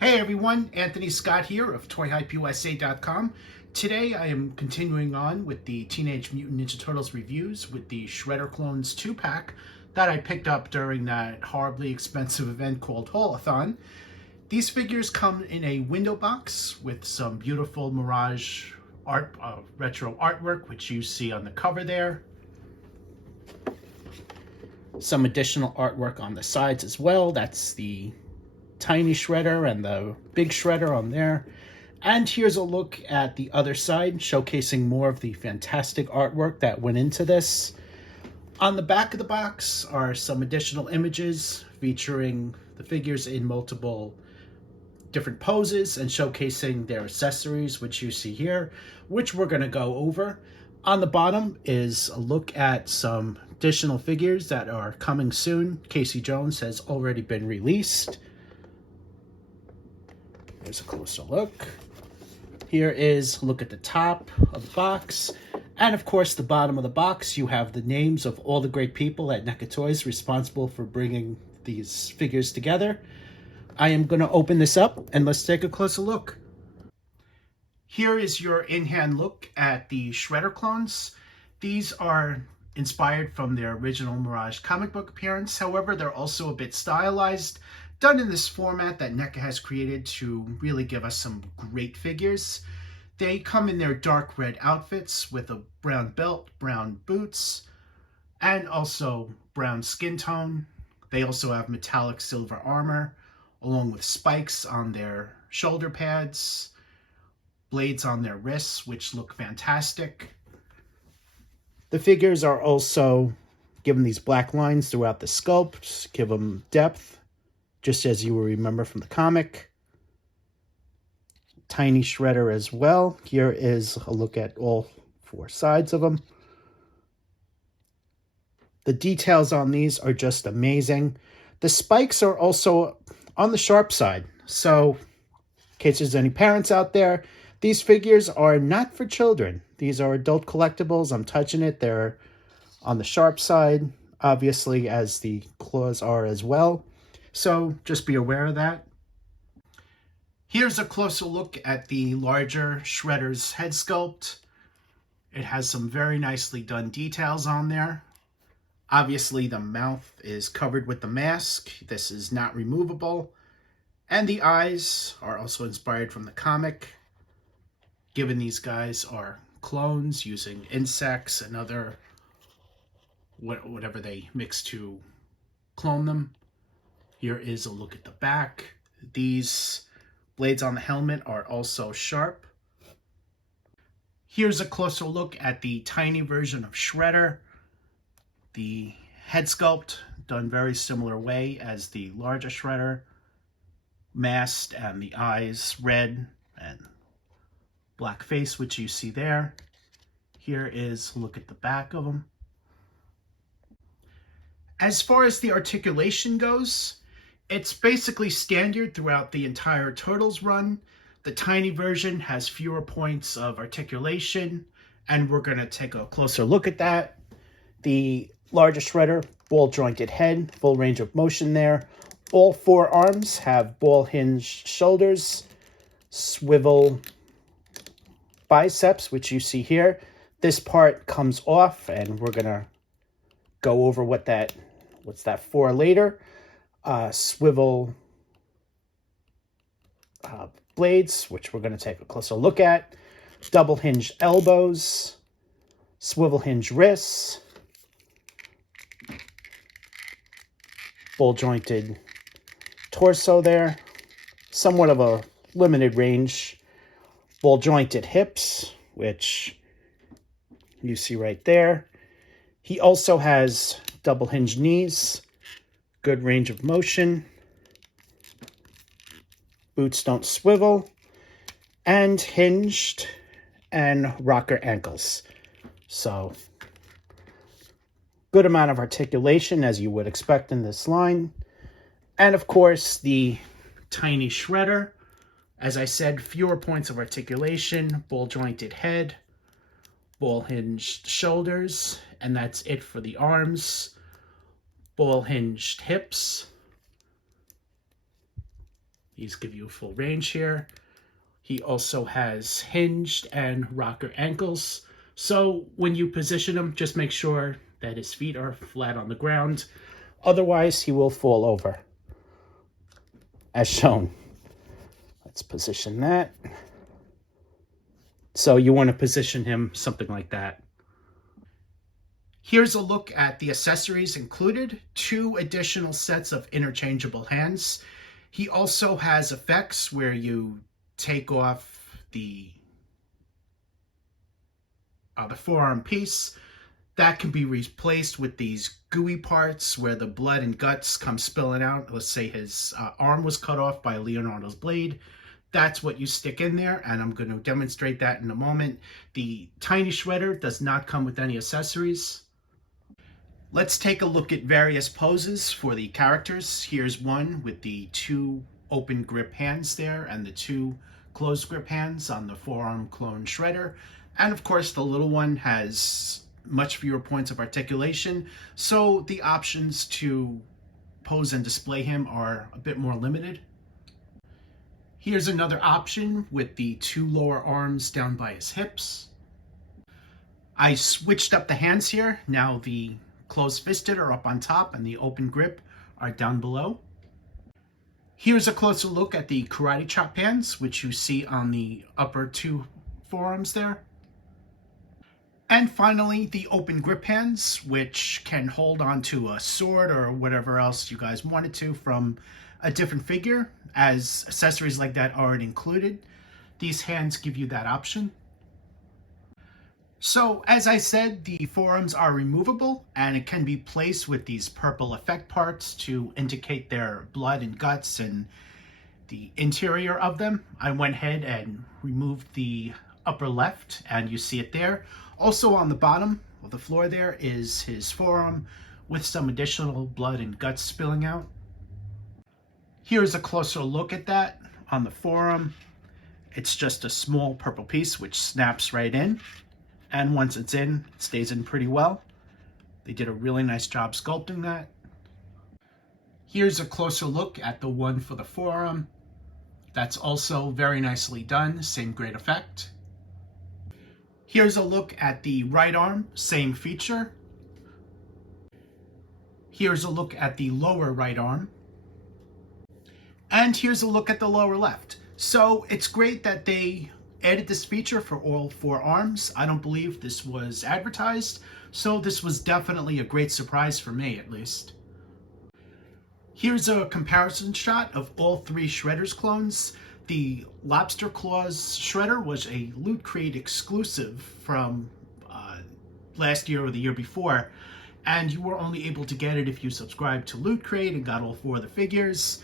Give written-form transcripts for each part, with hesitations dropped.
Hey everyone, Anthony Scott here of ToyHypeUSA.com. Today I am continuing on with the Teenage Mutant Ninja Turtles reviews with the Shredder Clones 2-pack that I picked up during that horribly expensive event called Haul-a-thon. These figures come in a window box with some beautiful Mirage art, retro artwork, which you see on the cover there. Some additional artwork on the sides as well. That's the tiny Shredder and the big Shredder on there. And here's a look at the other side, showcasing more of the fantastic artwork that went into this. On the back of the box are some additional images featuring the figures in multiple different poses and showcasing their accessories, which you see here, which we're going to go over. On the bottom is a look at some additional figures that are coming soon. Casey Jones has already been released. Here's a closer look. Here is a look at the top of the box. And of course, the bottom of the box, you have the names of all the great people at NECA Toys responsible for bringing these figures together. I am going to open this up and let's take a closer look. Here is your in-hand look at the Shredder clones. These are inspired from their original Mirage comic book appearance. However, they're also a bit stylized, done in this format that NECA has created to really give us some great figures. They come in their dark red outfits with a brown belt, brown boots, and also brown skin tone. They also have metallic silver armor, along with spikes on their shoulder pads, blades on their wrists, which look fantastic. The figures are also given these black lines throughout the sculpt, give them depth, just as you will remember from the comic. Tiny Shredder as well. Here is a look at all four sides of them. The details on these are just amazing. The spikes are also on the sharp side. So, in case there's any parents out there, these figures are not for children. These are adult collectibles. I'm touching it. They're on the sharp side, obviously, as the claws are as well. So just be aware of that. Here's a closer look at the larger Shredder's head sculpt. It has some very nicely done details on there. Obviously, the mouth is covered with the mask. This is not removable. And the eyes are also inspired from the comic, given these guys are clones using insects and other whatever they mix to clone them. Here is a look at the back. These blades on the helmet are also sharp. Here's a closer look at the tiny version of Shredder. The head sculpt done very similar way as the larger Shredder. Masked and the eyes red and black face, which you see there. Here is a look at the back of them. As far as the articulation goes, it's basically standard throughout the entire Turtles run. The tiny version has fewer points of articulation, and we're going to take a closer look at that. The larger Shredder, ball-jointed head, full range of motion there. All four arms have ball-hinged shoulders, swivel biceps, which you see here. This part comes off, and we're going to go over what's that for later. Swivel blades, which we're going to take a closer look at. Double hinged elbows, swivel hinge wrists, ball jointed torso there, somewhat of a limited range. Ball jointed hips, which you see right there. He also has double hinged knees, good range of motion, boots don't swivel, and hinged and rocker ankles. So, good amount of articulation as you would expect in this line. And of course, the tiny Shredder. As I said, fewer points of articulation, ball jointed head, ball hinged shoulders, and that's it for the arms. Ball hinged hips, These give you a full range here. He also has hinged and rocker ankles. So when you position him, just make sure that his feet are flat on the ground. Otherwise, he will fall over, as shown. Let's position that. So you want to position him something like that. Here's a look at the accessories included. 2 additional sets of interchangeable hands. He also has effects where you take off the forearm piece. That can be replaced with these gooey parts where the blood and guts come spilling out. Let's say his arm was cut off by Leonardo's blade. That's what you stick in there, and I'm going to demonstrate that in a moment. The tiny shredder does not come with any accessories. Let's take a look at various poses for the characters. Here's one with the 2 open grip hands there and the 2 closed grip hands on the forearm clone shredder. And of course, the little one has much fewer points of articulation, so the options to pose and display him are a bit more limited. Here's another option with the 2 lower arms down by his hips. I switched up the hands here. Now the closed fisted are up on top and the open grip are down below. Here's a closer look at the karate chop hands, which you see on the upper 2 forearms there. And finally, the open grip hands, which can hold onto a sword or whatever else you guys wanted to from a different figure, as accessories like that aren't included. These hands give you that option. So, as I said, the forearms are removable, and it can be placed with these purple effect parts to indicate their blood and guts and the interior of them. I went ahead and removed the upper left, and you see it there. Also on the bottom of the floor there is his forearm with some additional blood and guts spilling out. Here's a closer look at that on the forearm. It's just a small purple piece which snaps right in. And once it's in, it stays in pretty well. They did a really nice job sculpting that. Here's a closer look at the one for the forearm. That's also very nicely done, same great effect. Here's a look at the right arm, same feature. Here's a look at the lower right arm. And here's a look at the lower left. So it's great that they added this feature for all 4 arms. I don't believe this was advertised, so this was definitely a great surprise for me, at least. Here's a comparison shot of all 3 Shredder's clones. The Lobster Claws Shredder was a Lootcrate exclusive from last year or the year before, and you were only able to get it if you subscribed to Lootcrate and got all 4 of the figures.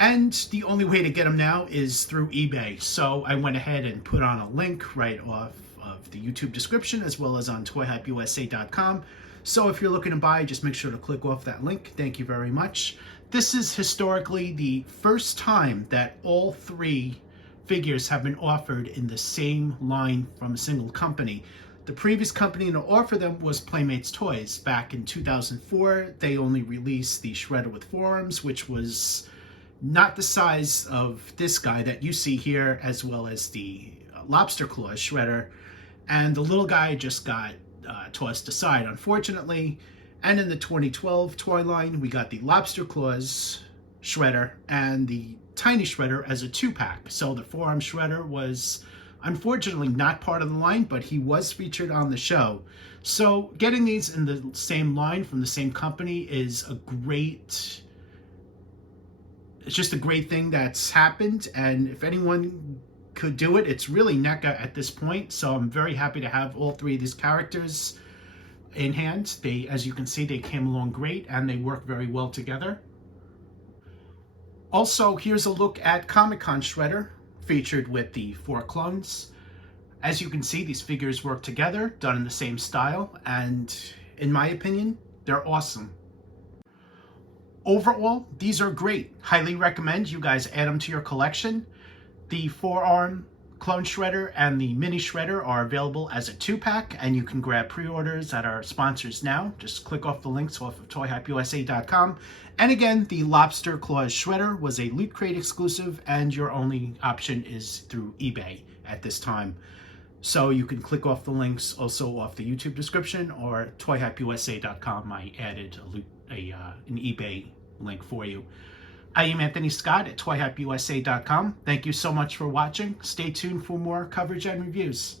And the only way to get them now is through eBay. So I went ahead and put on a link right off of the YouTube description, as well as on toyhypeusa.com. So if you're looking to buy, just make sure to click off that link. Thank you very much. This is historically the first time that all 3 figures have been offered in the same line from a single company. The previous company to offer them was Playmates Toys. Back in 2004, they only released the Shredder with 4 arms, which was not the size of this guy that you see here, as well as the Lobster Claws Shredder. And the little guy just got tossed aside, unfortunately. And in the 2012 toy line, we got the Lobster Claws Shredder and the Tiny Shredder as a 2-pack. So the 4-arm Shredder was unfortunately not part of the line, but he was featured on the show. So getting these in the same line from the same company is it's just a great thing that's happened. And if anyone could do it, it's really NECA at this point. So I'm very happy to have all 3 of these characters in hand. They, as you can see, they came along great and they work very well together. Also, here's a look at Comic-Con Shredder, featured with the 4 clones. As you can see, these figures work together, done in the same style, and in my opinion, they're awesome. Overall, these are great. Highly recommend you guys add them to your collection. The 4-arm clone shredder and the mini shredder are available as a 2-pack, and you can grab pre-orders at our sponsors now. Just click off the links off of toyhypeusa.com. And again, the lobster claws shredder was a Loot Crate exclusive, and your only option is through eBay at this time. So you can click off the links also off the YouTube description or toyhypeusa.com. I added an eBay link for you. I am Anthony Scott at toyhypeusa.com. Thank you so much for watching. Stay tuned for more coverage and reviews.